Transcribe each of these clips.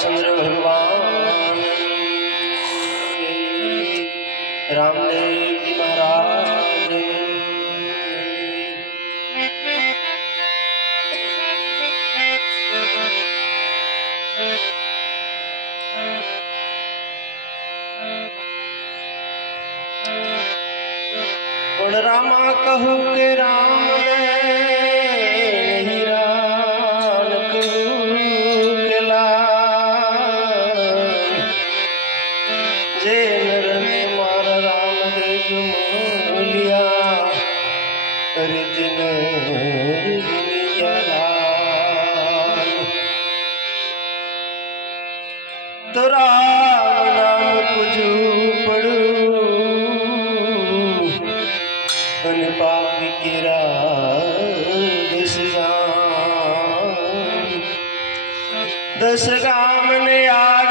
चंद्र भगवान रामदेव जी महाराज गुण रामा कहू के राम દસ ગામ ને આ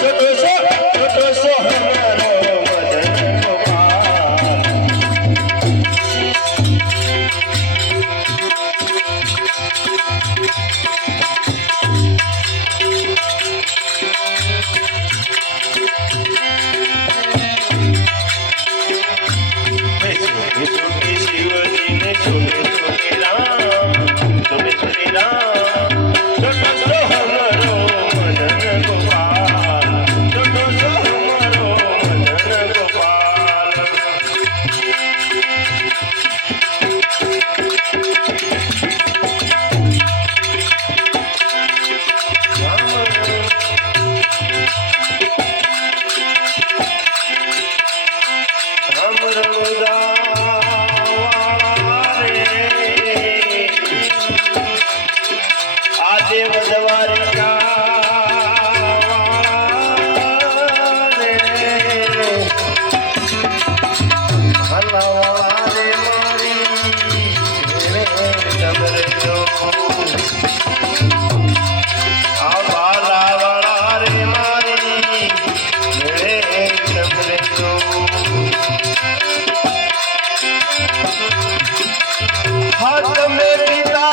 ছোট हाथ में पिता